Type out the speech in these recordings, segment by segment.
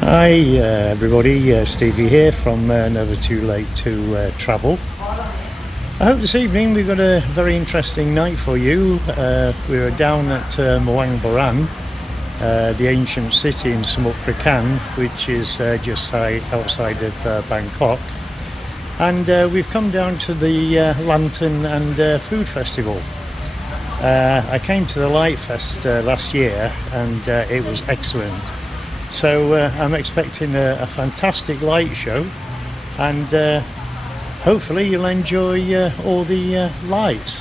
Hi everybody, Stevie here from Never Too Late to Travel. I hope this evening we've got a very interesting night for you. We're down at Muang Boran, the ancient city in Samut Prakan, which is just outside of Bangkok. And we've come down to the Lantern and Food Festival. I came to the Light Fest last year and it was excellent. So I'm expecting a fantastic light show, and hopefully you'll enjoy all the lights.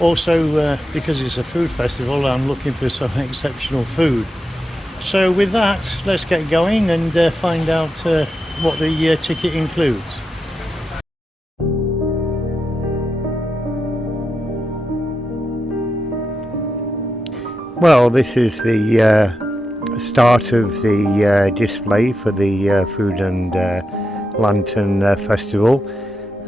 Also, because it's a food festival, I'm looking for some exceptional food. So with that, let's get going and find out what the ticket includes. Well, this is the start of the display for the Food and Lantern Festival,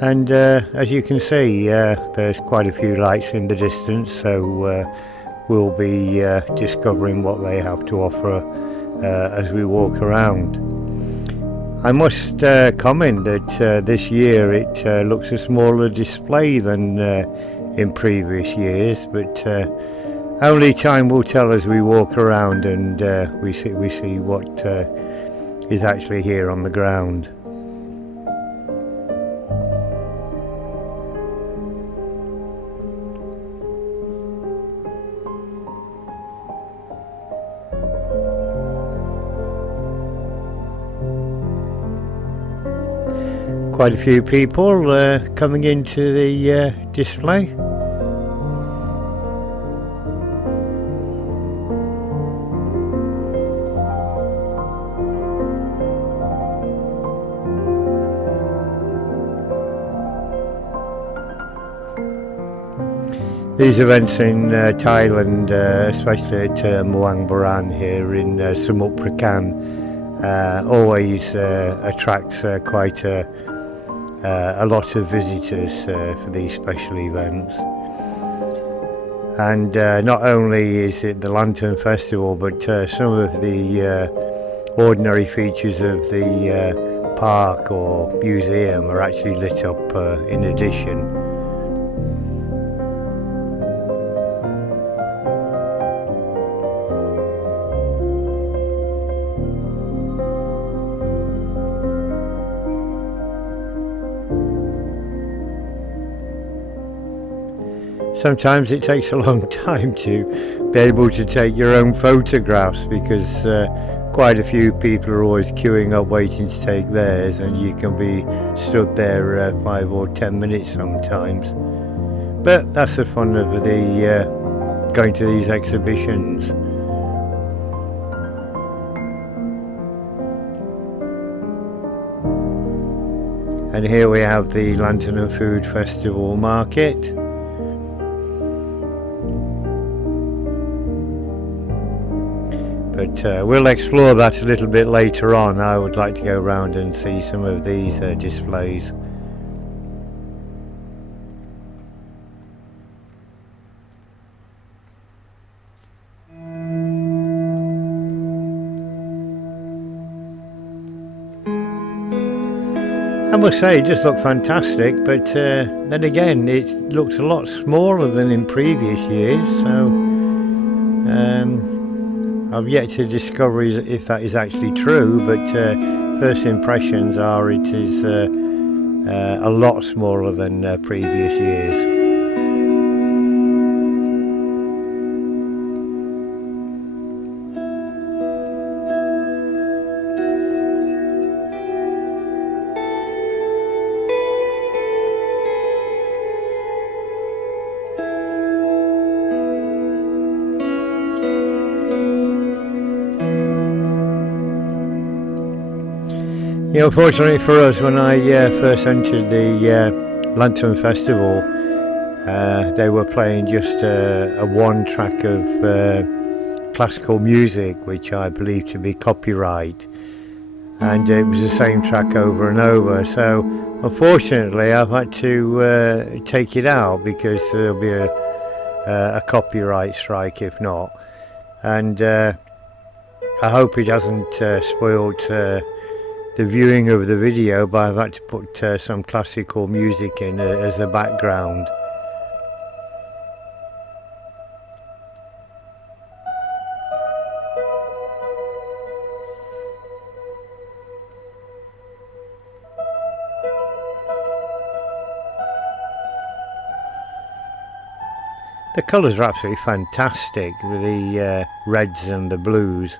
and as you can see, there's quite a few lights in the distance, so we'll be discovering what they have to offer as we walk around. I must comment that this year it looks a smaller display than in previous years, but only time will tell as we walk around and we see what is actually here on the ground. Quite a few people coming into the display. These events in Thailand, especially at Muang Boran here in Samut Prakan, always attracts quite a lot of visitors for these special events. And not only is it the Lantern Festival, but some of the ordinary features of the park or museum are actually lit up in addition. Sometimes it takes a long time to be able to take your own photographs, because quite a few people are always queuing up waiting to take theirs, and you can be stood there 5 or 10 minutes sometimes. But that's the fun of the going to these exhibitions. And here we have the Lantern and Food Festival Market. But we'll explore that a little bit later on. I would like to go around and see some of these displays. I must say, it just looked fantastic, but then again, it looked a lot smaller than in previous years, so I've yet to discover if that is actually true, but first impressions are it is a lot smaller than previous years. You know, fortunately for us, when I first entered the Lantern Festival, they were playing just a one track of classical music, which I believe to be copyright, and it was the same track over and over. So unfortunately I've had to take it out, because there'll be a copyright strike if not. And I hope it hasn't spoiled the viewing of the video, but I've had to put some classical music in as a background. The colours are absolutely fantastic with the reds and the blues.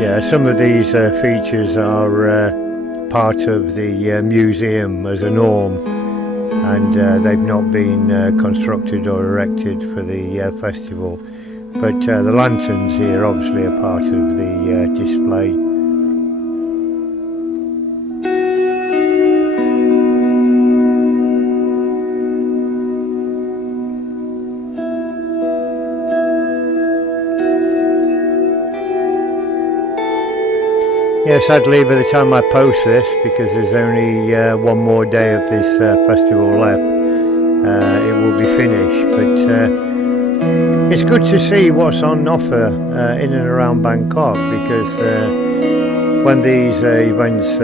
Yeah, some of these features are part of the museum as a norm, and they've not been constructed or erected for the festival. But the lanterns here obviously are part of the display. Yeah, sadly by the time I post this, because there's only one more day of this festival left, it will be finished. But it's good to see what's on offer in and around Bangkok, because when these events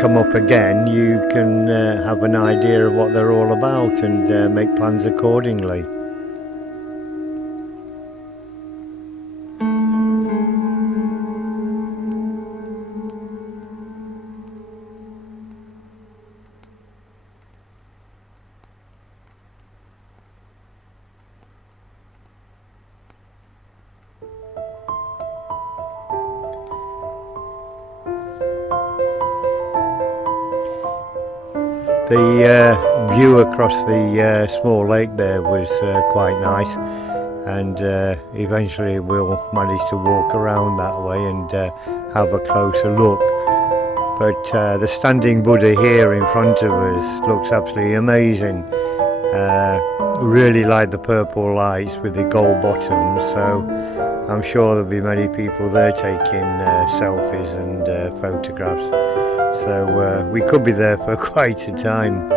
come up again, you can have an idea of what they're all about and make plans accordingly. The view across the small lake there was quite nice, and eventually we'll manage to walk around that way and have a closer look. But the standing Buddha here in front of us looks absolutely amazing. Really like the purple lights with the gold bottoms, so I'm sure there'll be many people there taking selfies and photographs. So we could be there for quite a time.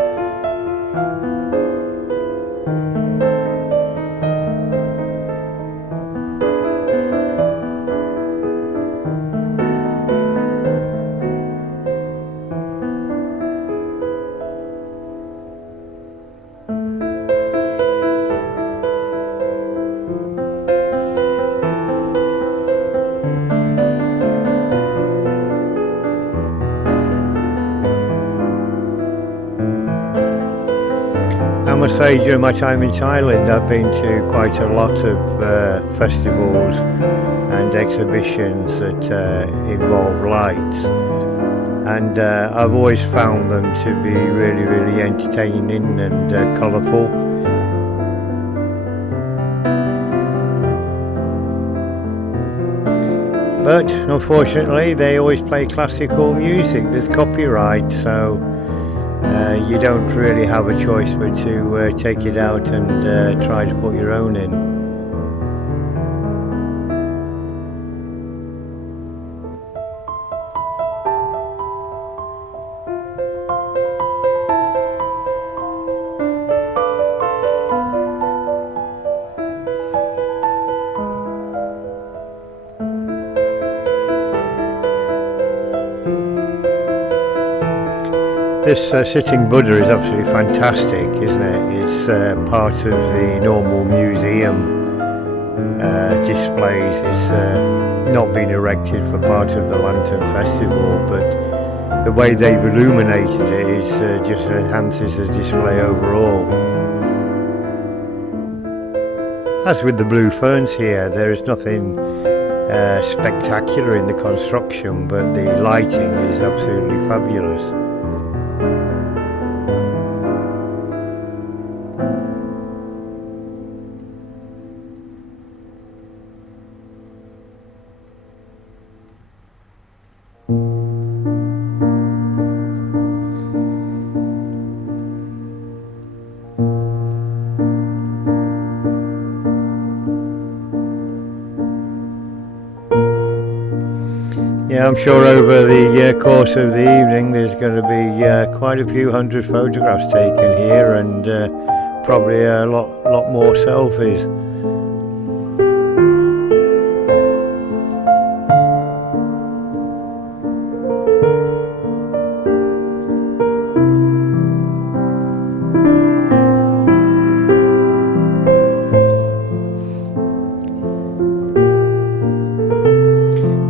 I must say, during my time in Thailand, I've been to quite a lot of festivals and exhibitions that involve lights, and I've always found them to be really entertaining and colourful. But unfortunately they always play classical music, there's copyright, so you don't really have a choice but to take it out and try to put your own in. This sitting Buddha is absolutely fantastic, isn't it? It's part of the normal museum displays. It's not been erected for part of the Lantern Festival, but the way they've illuminated it is just enhances the display overall. As with the blue ferns here, there is nothing spectacular in the construction, but the lighting is absolutely fabulous. Yeah, I'm sure over the course of the evening there's going to be quite a few hundred photographs taken here, and probably a lot more selfies.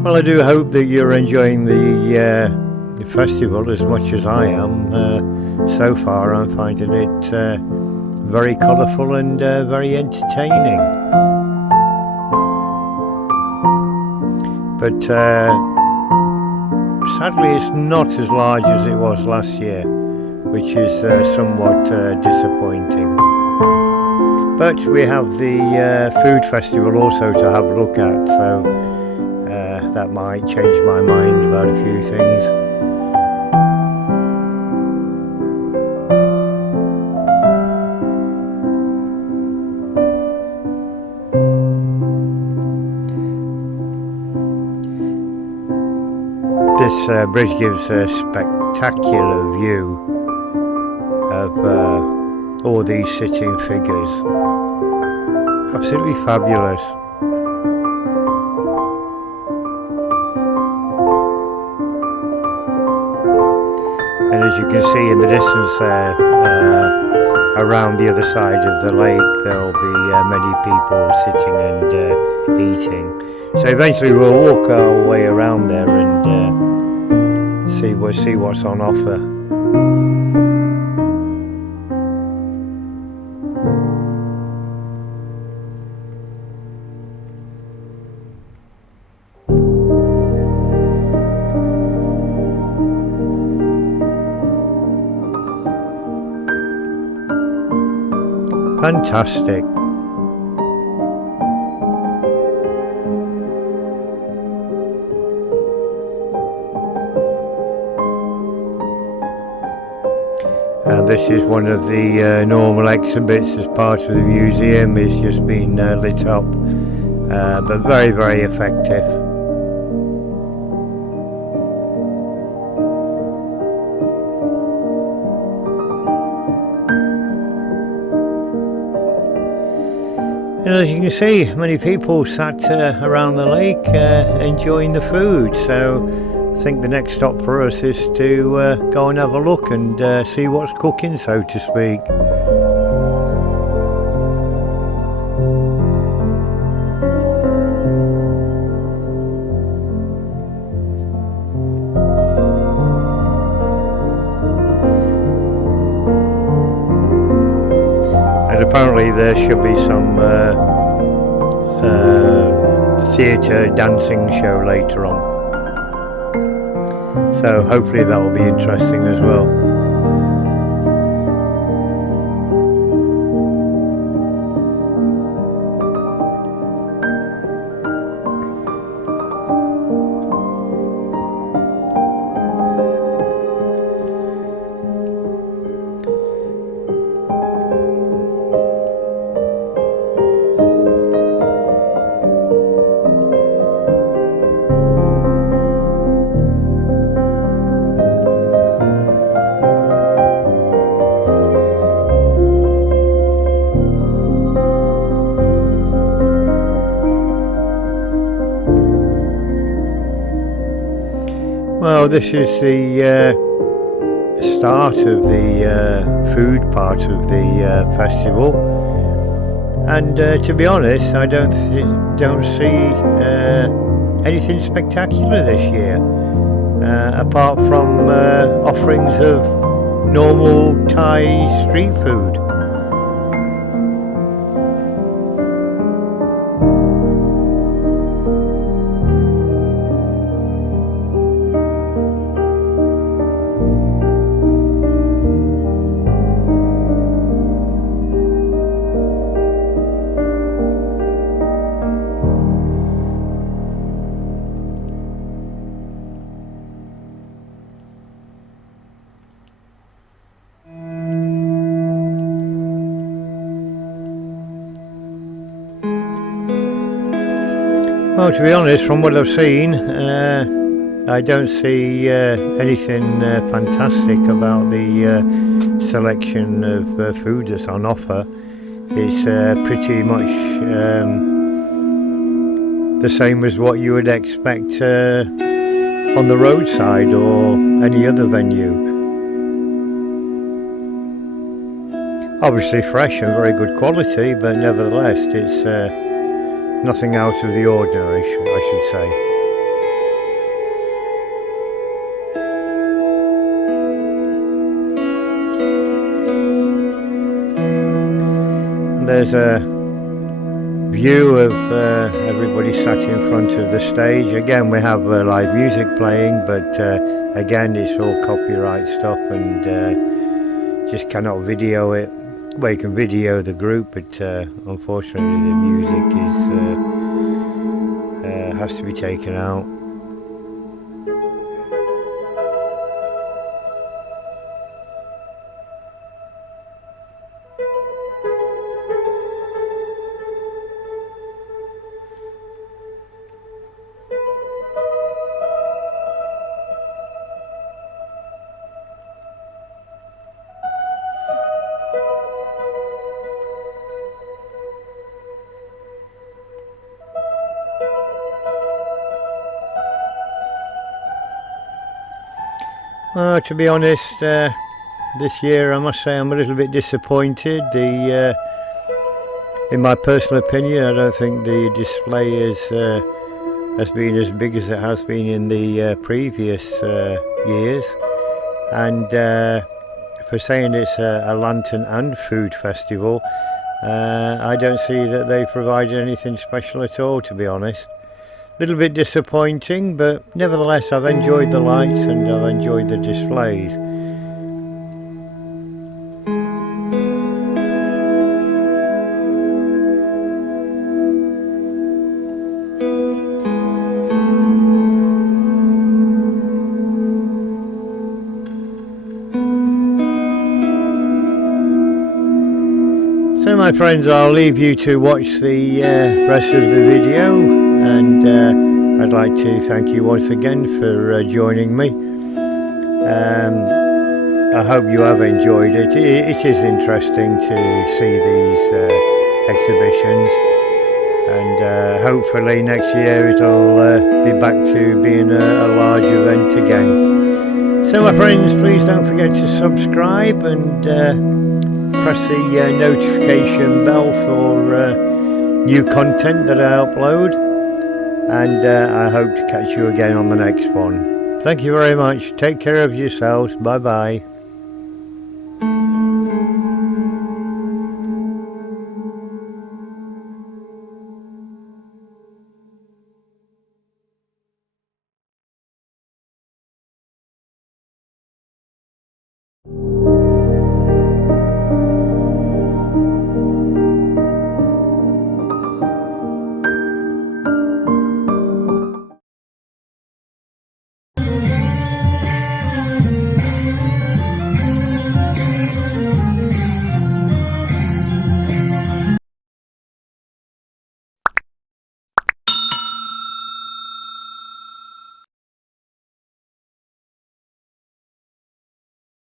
Well, I do hope that you're enjoying the festival as much as I am. So far I'm finding it very colourful and very entertaining. But sadly it's not as large as it was last year, which is somewhat disappointing. But we have the food festival also to have a look at, so that might change my mind about a few things. This bridge gives a spectacular view of all these sitting figures. Absolutely fabulous. And as you can see in the distance there, around the other side of the lake, there'll be many people sitting and eating. So eventually we'll walk our way around there and see what's on offer. Fantastic. And this is one of the normal exhibits as part of the museum. It's just been lit up, but very, very effective. And as you can see, many people sat around the lake enjoying the food, so I think the next stop for us is to go and have a look and see what's cooking, so to speak. And apparently there should be some theatre dancing show later on. So hopefully that will be interesting as well. Well, this is the start of the food part of the festival, and to be honest, I don't see anything spectacular this year, apart from offerings of normal Thai street food. Well, to be honest, from what I've seen, I don't see anything fantastic about the selection of food that's on offer. It's pretty much the same as what you would expect on the roadside or any other venue. Obviously fresh and very good quality, but nevertheless it's nothing out of the ordinary, I should say. There's a view of everybody sat in front of the stage. Again, we have live music playing, but again it's all copyright stuff and just cannot video it. Well, you can video the group, but unfortunately the music has to be taken out. To be honest, this year I must say I'm a little bit disappointed. In my personal opinion, I don't think the display has been as big as it has been in the previous years. And for saying it's a lantern and food festival, I don't see that they provided anything special at all, to be honest. A little bit disappointing, but nevertheless I've enjoyed the lights and I've enjoyed the displays. So my friends, I'll leave you to watch the rest of the video, and I'd like to thank you once again for joining me. I hope you have enjoyed it. It is interesting to see these exhibitions, and hopefully next year it'll be back to being a large event again. So my friends, please don't forget to subscribe and press the notification bell for new content that I upload, and I hope to catch you again on the next one. Thank you very much. Take care of yourselves. Bye bye.